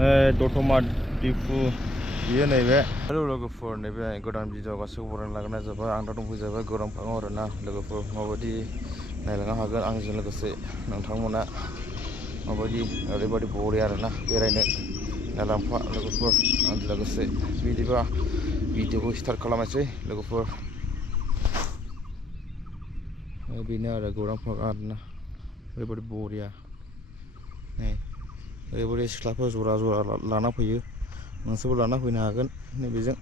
दतमा दिफु बियो नैबे लोगोफोर नैबे गोदान भिडिअ गासैखौबो बरायना लाग्रोनाय जाबाय आं दा दंफैजाबाय गौरां पार्कआव आरोना लोगोफोर माबायदि नायलांनो हागोन आंजों लोगोसे नोंथांमोना माबायदि ओरैबायदि बरिया आरोना बेरायनो नायलांफा लोगोफोर आंजों लोगोसे बिदिबा भिडिअखौ स्टार्ट खालामनोसै लोगोफोर बेनो आरो गौरां पार्क आरोना ओरैबायदि बरिया ओरैबायदि सिख्लाफोर जरा जरा लाना फैयो नोंसोरबो लाना फैनो हागोन नैबेजों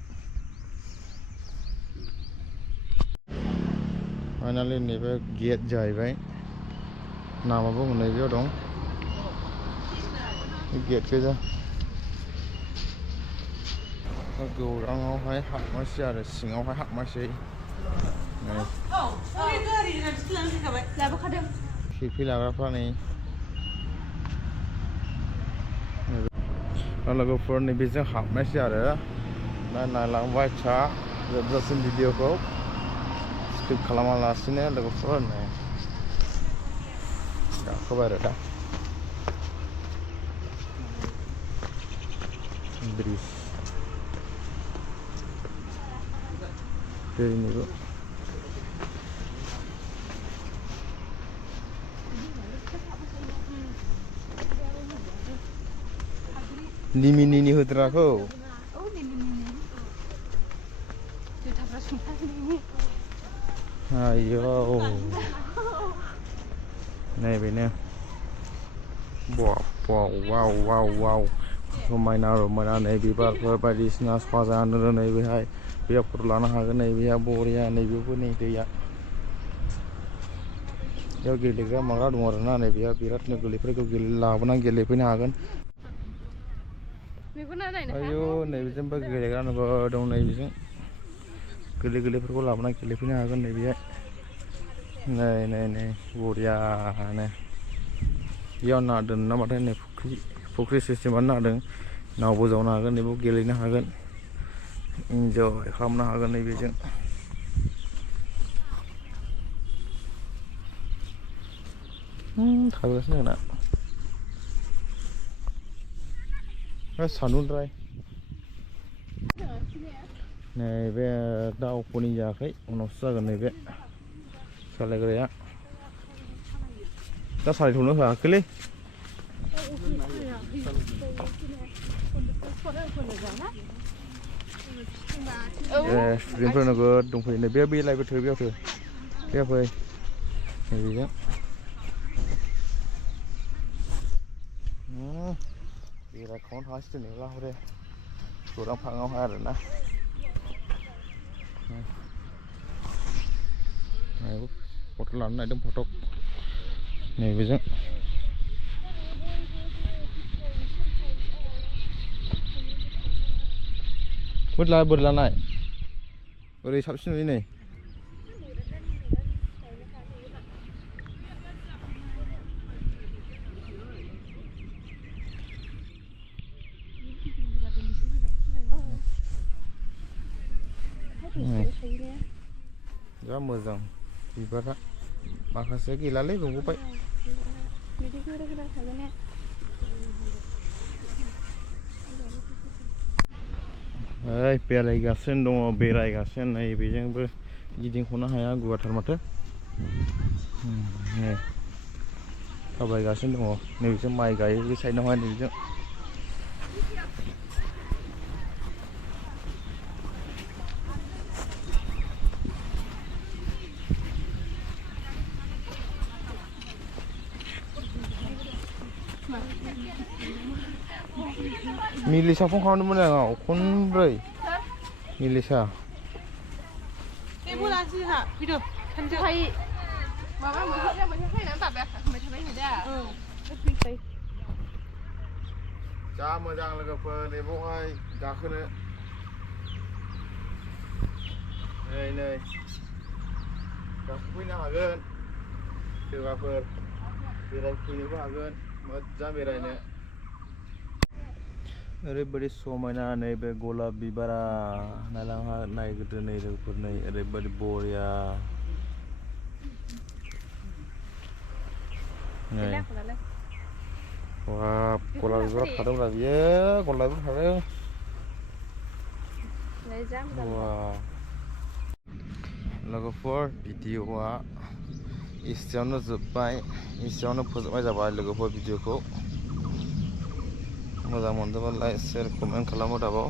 फाइनालि नैबे गेट जाहैबाय नामाबो नैबेयाव दं गेट गोजा गौराङावहाय हाबनोसै आरो सिङावहाय हाबनोसै सेलफि लाग्राफ्रा नै लोगोफोर नैबेजों हाबनायसै आरो नायलांबाय था जोबजासिम भिडिअखौ स्किप खालामालासिनो लोगोफोर नै गाखोबाय आरो दा ब्रिज दैनिबो निमिनिनि होद्राखौ आयौ नैबेनो वाव समायना रमायना नै बिबारफोर बायदिसिना साजायना दोनो नैबेहाय बेयाव फट' लानो हागोन नैबेहाय बरिया नैबेबो नै दैया बेयाव गेलेग्रा माग्रा दं आरोना नैबेयाव बिरादनो गोरलैफोरखौ लाबोनानै गेलेफैनो हागोन आयौ नैबेजोंबो गेलेग्रा दं नैबेजों गोरलैफोरखौ लाबोनानै गेलेफैनो हागोन नैबेहाय नै बरियानो बेयाव ना दोनो नामाथाय नै फुख्रि सिस्टेमानो नादों नावबो जावनो हागोन नैबाव गेलेनो हागोन इन्जय खालामनो हागोन नैबेजों थाबगासिनो जोंना सान्दुंद्राय नैबे दा अपेनिं जायाखै उनावसो जागोन नैबे सालायग्राया दा सालायथ'नो होआखैलै स्टुडेन्टफोर नोगोद दंफैयो नै बे लाइब्रेरि बेयावथो फै नैबेजों बेरायखावनो थांगासिनो दिनै हरे गौरां पार्कआवहाय आरोना फट' लानो नागिरदों फट' नैबेजों बोरै लानाय ओरै साबसिन नुयो नै जा मोजां बिबारा माखासे गैलालै रुंग'बाय बेरायगासिनो दङ बेरायगासिनो नै बेजोंबो गिदिंख'नो हाया गुवारथार माथो थाबायगासिनो दङ नैबेजों माइ गायो बे साइडआवहाय नैबेजों मिलिसा फन खालामदोंमोन आंनाव खनब्रै मिलिसा जा मोजां लोगोफोर नैबावहाय गाखोनो नै गाखोफैनो हागोन सोरबाफोर बेरायफैनोबो हागोन मोजां बेरायनो ओरैबायदि समायना नैबे गलाप बिबारा नायग्रोदो नै लोगोफोर नै ओरैबायदि बरिया Wah, gलाब बिबार खादोंब्रा बियो गलाब बिबार खादों wah लोगोफोर भिडिअआ एसेयावनो जोब्बाय एसेयावनो फोजोबनाय जाबाय लोगोफोर भिडिअखौ मोजां मोनदोंबा लाइक शेयार कमेन्ट खालामो दाबाव